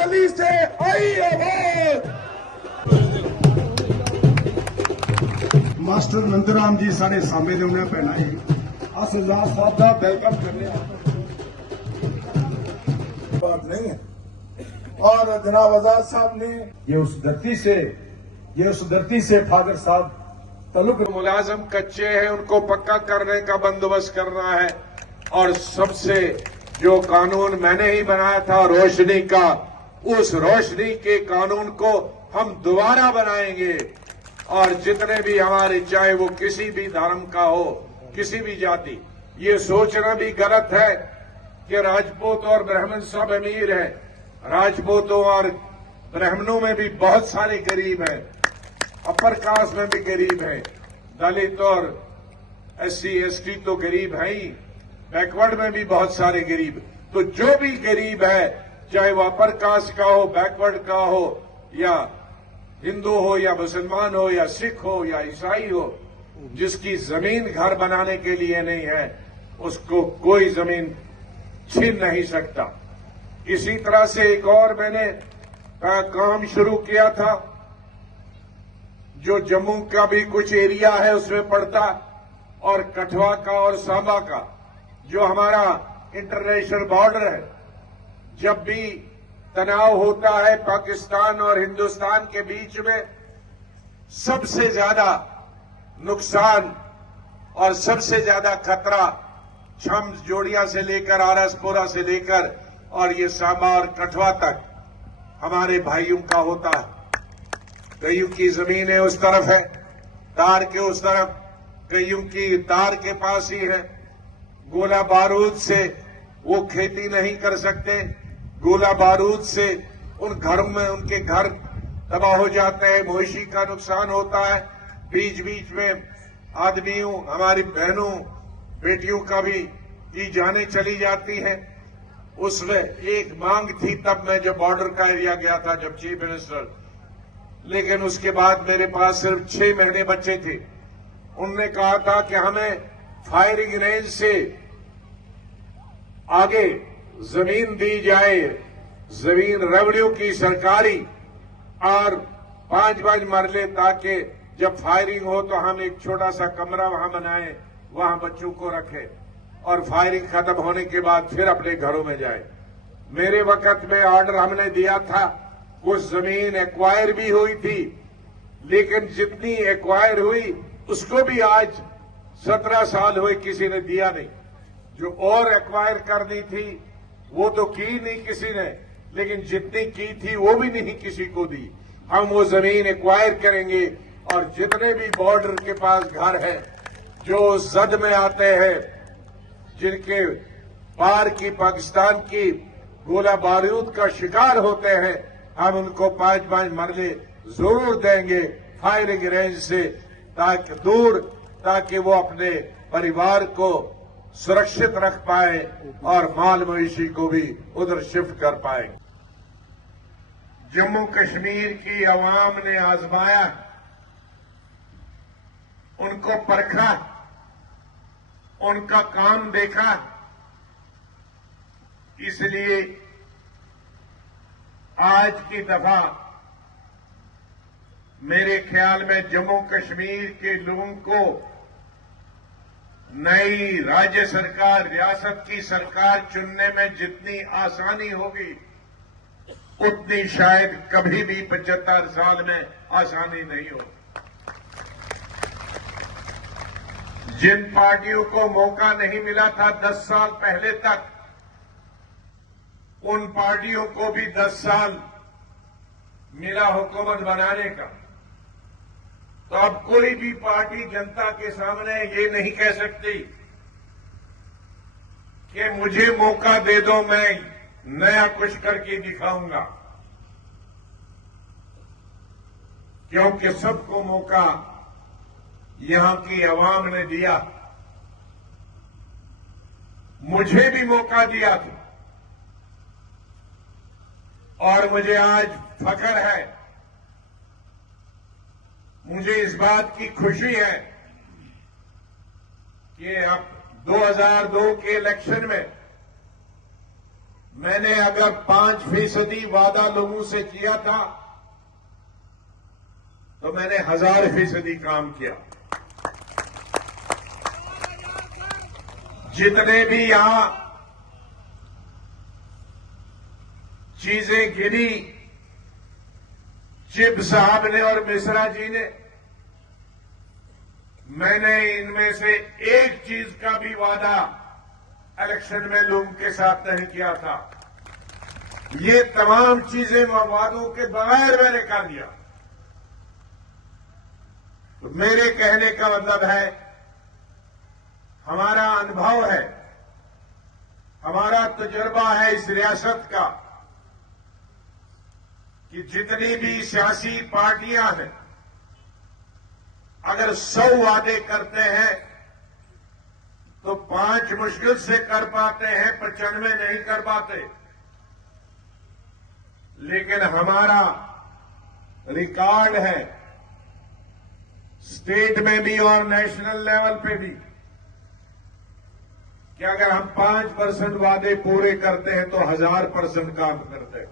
गली से आई आवाज। मास्टर नंदराम जी साढ़े सामने ने उन्हें पहनाई अस इजलास साहब का वेलकम करने बात नहीं है। और जनाब आजाद साहब ने ये उस धरती से फादर साहब तल्लुक। मुलाजम कच्चे हैं, उनको पक्का करने का बंदोबस्त करना है। और सबसे जो कानून मैंने ही बनाया था रोशनी का, उस रोशनी के कानून को हम दोबारा बनाएंगे। और जितने भी हमारे, चाहे वो किसी भी धर्म का हो, किसी भी जाति, ये सोचना भी गलत है कि राजपूत और ब्राह्मण सब अमीर हैं। राजपूतों और ब्राह्मणों में भी बहुत सारे गरीब हैं, अपर कास्ट में भी गरीब हैं, दलित और SC ST तो गरीब हैं ही, बैकवर्ड में भी बहुत सारे गरीब। तो जो भी गरीब है, चाहे वो अपर कास्ट का हो, बैकवर्ड का हो, या हिंदू हो, या मुसलमान हो, या सिख हो, या ईसाई हो, जिसकी जमीन घर बनाने के लिए नहीं है, उसको कोई जमीन छीन नहीं सकता। इसी तरह से एक और मैंने काम शुरू किया था, जो जम्मू का भी कुछ एरिया है उसमें पड़ता, और कठुआ का और सांबा का, जो हमारा इंटरनेशनल बॉर्डर है। जब भी तनाव होता है पाकिस्तान और हिंदुस्तान के बीच में, सबसे ज्यादा नुकसान और सबसे ज्यादा खतरा छम जोड़िया से लेकर आरसपुरा से लेकर और ये सांबा और कठुआ तक हमारे भाइयों का होता है। कईयों की जमीनें उस तरफ है, तार के उस तरफ, कईयों की तार के पास ही है। गोला बारूद से वो खेती नहीं कर सकते, गोला बारूद से उन घरों में उनके घर तबाह हो जाते हैं, मवेशी का नुकसान होता है। बीच बीच में आदमियों, हमारी बहनों बेटियों का भी की जाने चली जाती हैं। उसमें एक मांग थी तब मैं जब बॉर्डर का एरिया गया था, जब चीफ मिनिस्टर, लेकिन उसके बाद मेरे पास सिर्फ 6 महीने बचे थे। उन्होंने कहा था कि हमें फायरिंग रेंज से आगे जमीन दी जाए, जमीन रेवेन्यू की सरकारी, और 5 मरले, ताकि जब फायरिंग हो तो हम एक छोटा सा कमरा वहां बनाएं, वहां बच्चों को रखें, और फायरिंग खत्म होने के बाद फिर अपने घरों में जाए। मेरे वक्त में ऑर्डर हमने दिया था, कुछ जमीन एक्वायर भी हुई थी, लेकिन जितनी एक्वायर हुई उसको भी आज 17 साल हुए किसी ने दिया नहीं। जो और एक्वायर करनी थी वो तो की नहीं किसी ने, लेकिन जितनी की थी वो भी नहीं किसी को दी। हम वो जमीन एक्वायर करेंगे, और जितने भी बॉर्डर के पास घर हैं, जो जद में आते हैं, जिनके पार की पाकिस्तान की गोला बारूद का शिकार होते हैं, हम उनको 5 मरले जरूर देंगे फायरिंग रेंज से, ताकि दूर, ताकि वो अपने परिवार को सुरक्षित रख पाए और माल मवेशी को भी उधर शिफ्ट कर पाए। जम्मू कश्मीर की आवाम ने आजमाया, उनको परखा, उनका काम देखा, इसलिए आज की दफा मेरे ख्याल में जम्मू कश्मीर के लोगों को नई राज्य सरकार, रियासत की सरकार चुनने में जितनी आसानी होगी, उतनी शायद कभी भी 75 साल में आसानी नहीं होगी। जिन पार्टियों को मौका नहीं मिला था 10 साल पहले तक, उन पार्टियों को भी 10 साल मिला हुकूमत बनाने का। तो अब कोई भी पार्टी जनता के सामने ये नहीं कह सकती कि मुझे मौका दे दो, मैं नया कुछ करके दिखाऊंगा, क्योंकि सबको मौका यहां की आवाम ने दिया। मुझे भी मौका दिया था, और मुझे आज फख्र है, मुझे इस बात की खुशी है कि अब 2002 के इलेक्शन में मैंने अगर 5% वादा लोगों से किया था तो मैंने 1000% काम किया। जितने भी यहां चीजें गिनी चिब साहब ने और मिश्रा जी ने, मैंने इनमें से एक चीज का भी वादा इलेक्शन में लोगों के साथ नहीं किया था। ये तमाम चीजें वादों के बगैर मैंने कर दिया। तो मेरे कहने का मतलब है, हमारा अनुभव है, हमारा तजुर्बा है इस रियासत का कि जितनी भी सियासी पार्टियां हैं, अगर 100 वादे करते हैं तो 5 मुश्किल से कर पाते हैं, 95 नहीं कर पाते। लेकिन हमारा रिकॉर्ड है स्टेट में भी और नेशनल लेवल पे भी कि अगर हम 5% वादे पूरे करते हैं तो 1000% काम करते हैं।